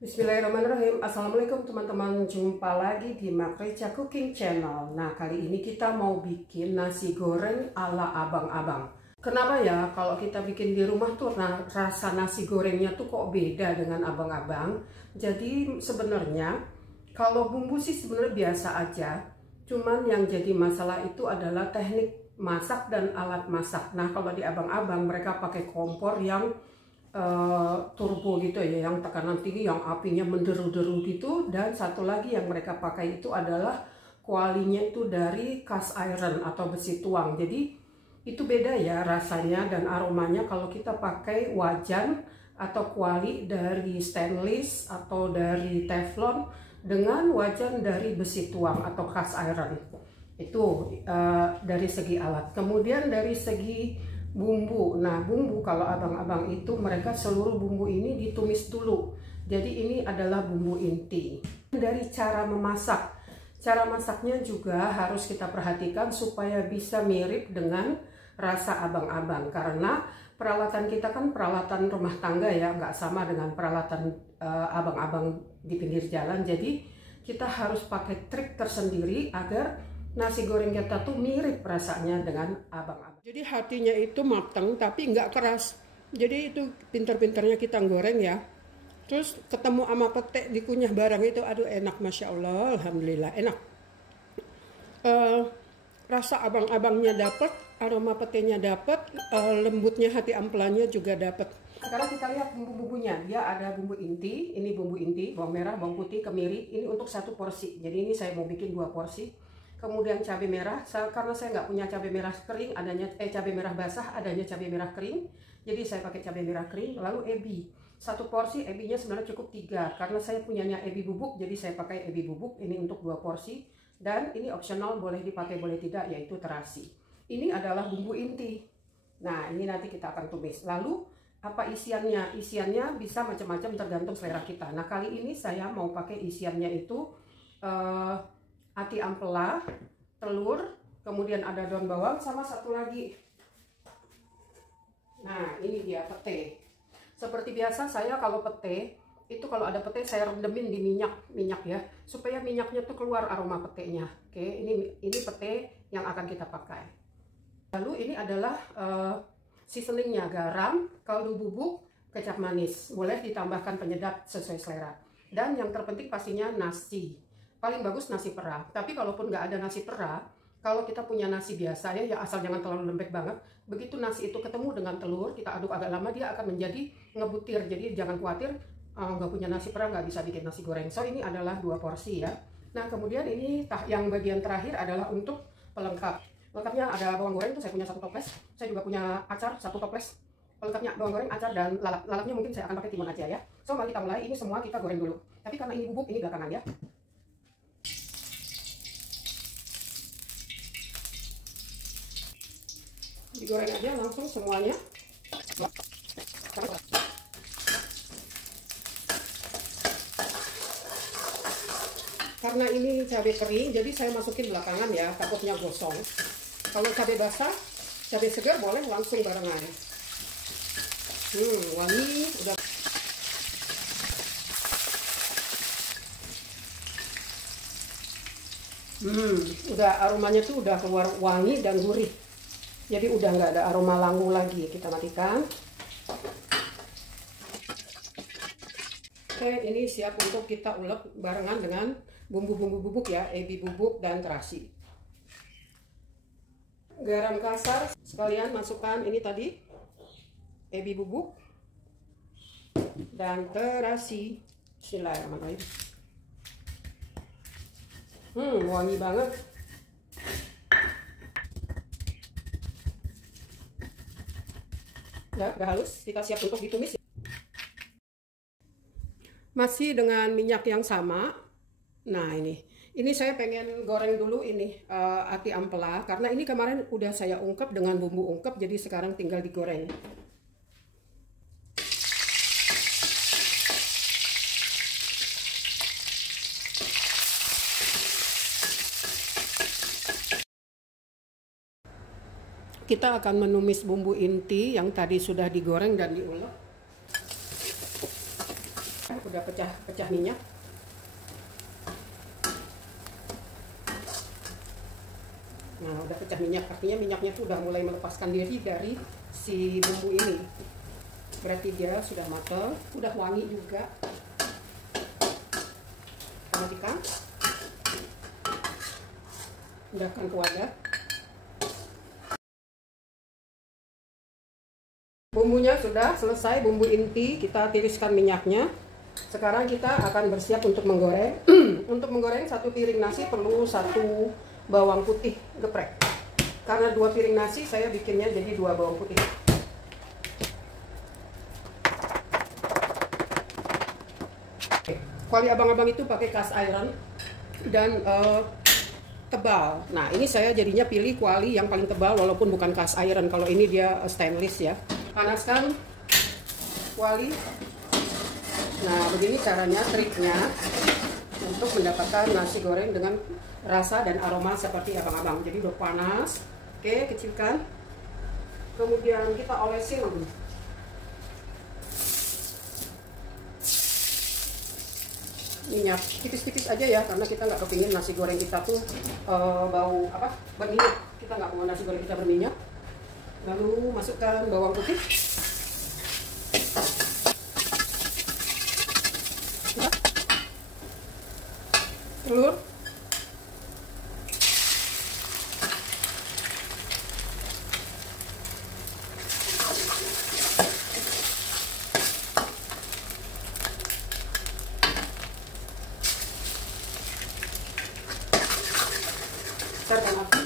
Bismillahirrahmanirrahim. Assalamualaikum teman-teman, jumpa lagi di Makrica Cooking Channel. Nah, kali ini kita mau bikin nasi goreng ala abang-abang. Kenapa ya kalau kita bikin di rumah tuh rasa nasi gorengnya tuh kok beda dengan abang-abang. Jadi sebenarnya kalau bumbu sih sebenarnya biasa aja. Cuman yang jadi masalah itu adalah teknik masak dan alat masak. Nah, kalau di abang-abang mereka pakai kompor yang turbo gitu ya, yang tekanan tinggi, yang apinya menderu-deru gitu. Dan satu lagi yang mereka pakai itu adalah kualinya itu dari cast iron atau besi tuang. Jadi itu beda ya rasanya dan aromanya kalau kita pakai wajan atau kuali dari stainless atau dari teflon dengan wajan dari besi tuang atau cast iron. Itu dari segi alat. Kemudian dari segi bumbu. Nah, bumbu kalau abang-abang itu mereka seluruh bumbu ini ditumis dulu. Jadi ini adalah bumbu inti. Dari cara memasak. Cara masaknya juga harus kita perhatikan supaya bisa mirip dengan rasa abang-abang. Karena peralatan kita kan peralatan rumah tangga ya, nggak sama dengan peralatan abang-abang di pinggir jalan. Jadi kita harus pakai trik tersendiri agar nasi goreng kita tuh mirip rasanya dengan abang-abang. Jadi hatinya itu matang tapi nggak keras. Jadi itu pintar-pintarnya kita goreng ya. Terus ketemu sama pete dikunyah barang itu, aduh enak, masya Allah, alhamdulillah enak. Rasa abang-abangnya dapat, aroma petenya dapat, lembutnya hati ampelannya juga dapat. Sekarang kita lihat bumbu-bumbunya. Dia ada bumbu inti, ini bumbu inti, bawang merah, bawang putih, kemiri. Ini untuk satu porsi. Jadi ini saya mau bikin 2 porsi. Kemudian cabai merah, karena saya nggak punya cabai merah kering, cabai merah basah, adanya cabai merah kering. Jadi saya pakai cabai merah kering. Lalu ebi, 1 porsi ebinya sebenarnya cukup 3, karena saya punyanya ebi bubuk, jadi saya pakai ebi bubuk. Ini untuk 2 porsi. Dan ini opsional, boleh dipakai boleh tidak, yaitu terasi. Ini adalah bumbu inti. Nah, ini nanti kita akan tumis. Lalu apa isiannya? Isiannya bisa macam-macam tergantung selera kita. Nah, kali ini saya mau pakai isiannya itu ati ampela, telur, kemudian ada daun bawang, sama satu lagi. Nah, ini dia pete. Seperti biasa saya kalau pete, itu kalau ada pete saya rendemin di minyak ya, supaya minyaknya tuh keluar aroma petenya. Oke, ini pete yang akan kita pakai. Lalu ini adalah seasoningnya, garam, kaldu bubuk, kecap manis. Boleh ditambahkan penyedap sesuai selera. Dan yang terpenting pastinya nasi. Paling bagus nasi perah. Tapi kalaupun nggak ada nasi perah, kalau kita punya nasi biasa ya asal jangan terlalu lembek banget. Begitu nasi itu ketemu dengan telur, kita aduk agak lama, dia akan menjadi ngebutir. Jadi jangan khawatir nggak punya nasi perah nggak bisa bikin nasi goreng. So ini adalah 2 porsi ya. Nah, kemudian ini yang bagian terakhir adalah untuk pelengkap. Lengkapnya ada bawang goreng, itu saya punya 1 toples. Saya juga punya acar 1 toples. Pelengkapnya bawang goreng, acar, dan lalap. Lalapnya mungkin saya akan pakai timun aja ya. So mari kita mulai. Ini semua kita goreng dulu. Tapi karena ini bubuk, ini belakangan ya. Digoreng aja langsung semuanya. Karena ini cabai kering, jadi saya masukin belakangan ya, takutnya gosong. Kalau cabai basah, cabai segar boleh langsung barengan. Wangi udah. Udah aromanya tuh udah keluar wangi dan gurih. Jadi udah nggak ada aroma langu lagi. Kita matikan. Oke, ini siap untuk kita ulek barengan dengan bumbu-bumbu bubuk ya, ebi bubuk dan terasi. Garam kasar sekalian masukkan ini tadi, ebi bubuk dan terasi. Bismillahirrahmanirrahim. Wangi banget. Udah halus, kita siap untuk ditumis. Masih dengan minyak yang sama. Nah, ini saya pengen goreng dulu ini ati ampela, karena ini kemarin udah saya ungkep dengan bumbu ungkep, jadi sekarang tinggal digoreng. Kita akan menumis bumbu inti yang tadi sudah digoreng dan diulek. udah pecah minyak. Nah, udah pecah minyak, artinya minyaknya tuh udah mulai melepaskan diri dari si bumbu ini. Berarti dia sudah matang, udah wangi juga. Matikan. Pindahkan ke wadah. Bumbunya sudah selesai, bumbu inti, kita tiriskan minyaknya. Sekarang kita akan bersiap untuk menggoreng. Untuk menggoreng 1 piring nasi perlu 1 bawang putih geprek. Karena 2 piring nasi saya bikinnya jadi 2 bawang putih. Kuali abang-abang itu pakai cast iron dan tebal. Nah, ini saya jadinya pilih kuali yang paling tebal walaupun bukan cast iron. Kalau ini dia stainless ya. Panaskan kuali. Nah, begini caranya, triknya untuk mendapatkan nasi goreng dengan rasa dan aroma seperti abang-abang. Jadi udah panas. Oke, kecilkan. Kemudian kita olesin minyak tipis-tipis aja ya, karena kita nggak kepingin nasi goreng kita tuh bau berminyak. Kita nggak mau nasi goreng kita berminyak. Lalu masukkan bawang putih, telur, serta api.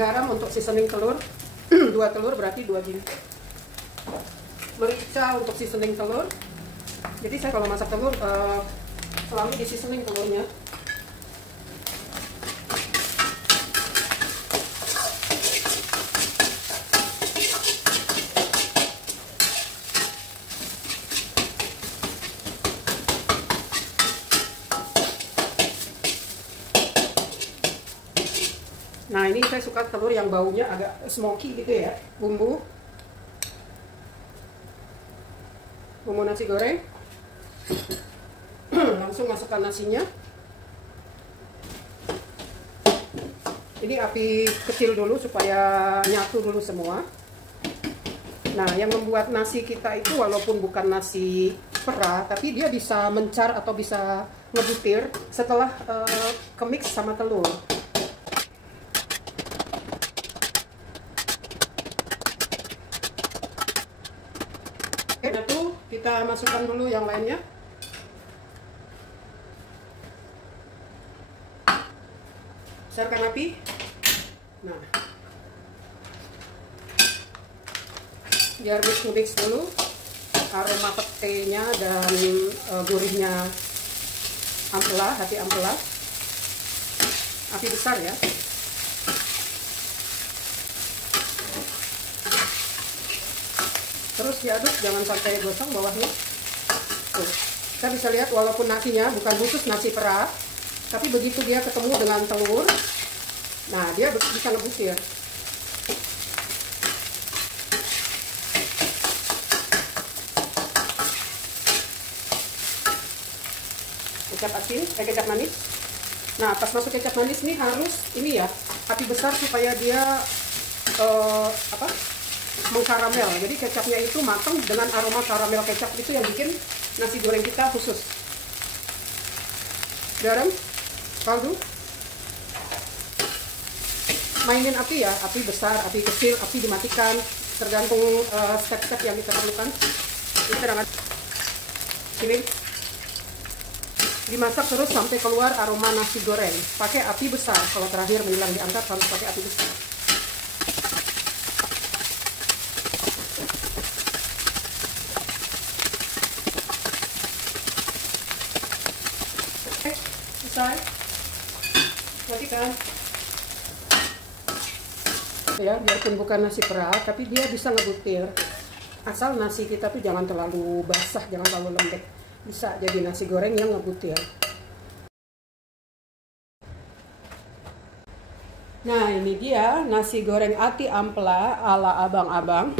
Garam untuk seasoning telur, 2 telur berarti 2 biji. Merica untuk seasoning telur. Jadi saya kalau masak telur selalu di seasoning telurnya. Nah, ini saya suka telur yang baunya agak smoky gitu ya. Bumbu nasi goreng. Langsung masukkan nasinya. Ini api kecil dulu supaya nyatu dulu semua. Nah, yang membuat nasi kita itu walaupun bukan nasi perah, tapi dia bisa mencar atau bisa ngebutir setelah kemix sama telur. Oke, kita masukkan dulu yang lainnya. Besarkan api. Nah, biar mix dulu aroma petenya dan gurihnya ampela, hati ampela. Api besar ya. Terus diaduk, jangan sampai gosong bawahnya. Tuh, kita bisa lihat walaupun nasinya bukan khusus nasi perah, tapi begitu dia ketemu dengan telur, nah dia bisa ngebutir. Kecap asin, kecap manis. Nah, pas masuk kecap manis nih harus ini ya, api besar supaya dia mengkaramel. Jadi kecapnya itu matang dengan aroma karamel kecap, itu yang bikin nasi goreng kita khusus. Garam, kaldu. Mainin api ya, api besar, api kecil, api dimatikan, tergantung step-step yang kita perlukan. Ini dimasak terus sampai keluar aroma nasi goreng. Pakai api besar. Kalau terakhir menjelang diangkat harus pakai api besar. Selesai. Matikan. Ya, biarpun bukan nasi perah, tapi dia bisa ngebutir. Asal nasi kita tuh jangan terlalu basah, jangan terlalu lembek. Bisa jadi nasi goreng yang ngebutir. Nah ini dia nasi goreng ati ampela ala abang-abang.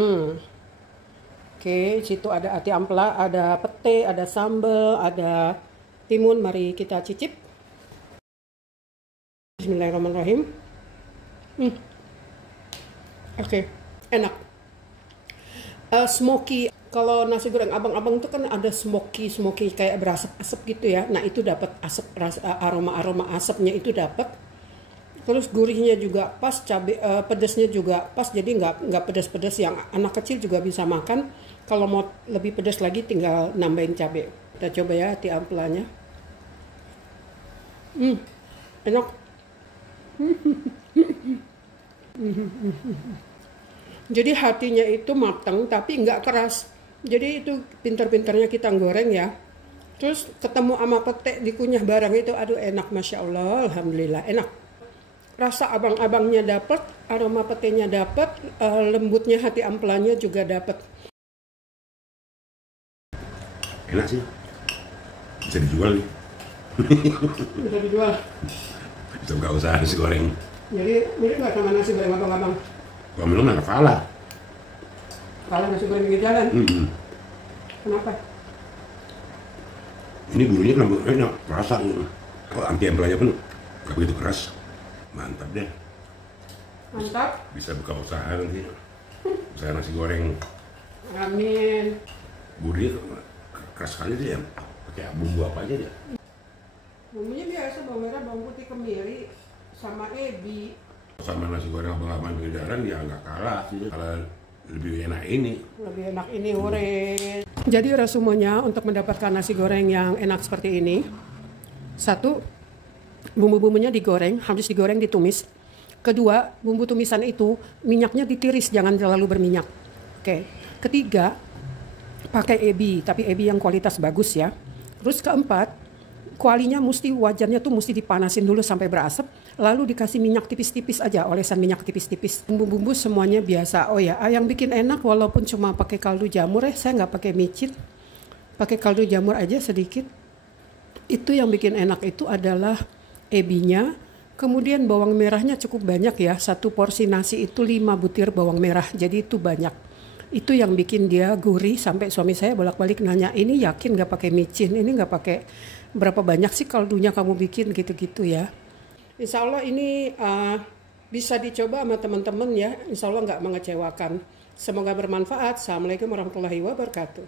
Oke, situ ada ati ampela, ada pete, ada sambal, ada timun. Mari kita cicip. Bismillahirrahmanirrahim. Oke, enak. Smoky. Kalau nasi goreng abang-abang itu kan ada smoky kayak berasap-asap gitu ya. Nah itu dapat asap, aroma asapnya itu dapat. Terus gurihnya juga pas, cabai pedasnya juga pas, jadi nggak pedas-pedas yang anak kecil juga bisa makan. Kalau mau lebih pedas lagi tinggal nambahin cabai. Kita coba ya ati ampelanya. Enak. Jadi hatinya itu matang tapi nggak keras. Jadi itu pintar-pintarnya kita goreng ya. Terus ketemu sama pete dikunyah bareng itu, aduh enak, masya Allah, alhamdulillah enak. Rasa abang-abangnya dapat, aroma petenya dapat, lembutnya hati ampelanya juga dapat. Enak sih, bisa dijual nih. Bisa dijual. Bisa buka usaha nasi goreng. Jadi mirip nggak sama nasi goreng abang-abang? Kalau minum nggak kalah. Kalau nasi goreng pinggir jalan? Kenapa? Ini gurunya enak, rasa gitu. Kalau anti ampelanya pun nggak begitu keras. Mantap deh. Mantap. Bisa buka usaha nanti. Usaha nasi goreng. Amin. Gurihnya keras sekali dia. Pakai bumbu apa aja dia. Bumbunya biasa, bawang merah, bawang putih, kemiri, sama ebi. Sama nasi goreng abang-abang pinggir jalan ya nggak kalah sih. Kalau lebih enak ini. Lebih enak ini, hore. Jadi resumonya untuk mendapatkan nasi goreng yang enak seperti ini. 1. Bumbu-bumbunya digoreng, harus digoreng ditumis. 2, bumbu tumisan itu minyaknya ditiris, jangan terlalu berminyak. Oke. 3, pakai ebi, tapi ebi yang kualitas bagus ya. Terus 4, kualinya wajannya tuh mesti dipanasin dulu sampai berasap, lalu dikasih minyak tipis-tipis aja, olesan minyak tipis-tipis. Bumbu-bumbu semuanya biasa. Oh ya, yang bikin enak walaupun cuma pakai kaldu jamur saya nggak pakai micin, pakai kaldu jamur aja sedikit. Itu yang bikin enak itu adalah ebinya, kemudian bawang merahnya cukup banyak ya. 1 porsi nasi itu 5 butir bawang merah, jadi itu banyak. Itu yang bikin dia gurih, sampai suami saya bolak-balik nanya, ini yakin nggak pakai micin, ini nggak pakai, berapa banyak sih kaldunya kamu bikin, gitu-gitu ya. Insya Allah ini bisa dicoba sama teman-teman ya, insya Allah nggak mengecewakan. Semoga bermanfaat. Assalamualaikum warahmatullahi wabarakatuh.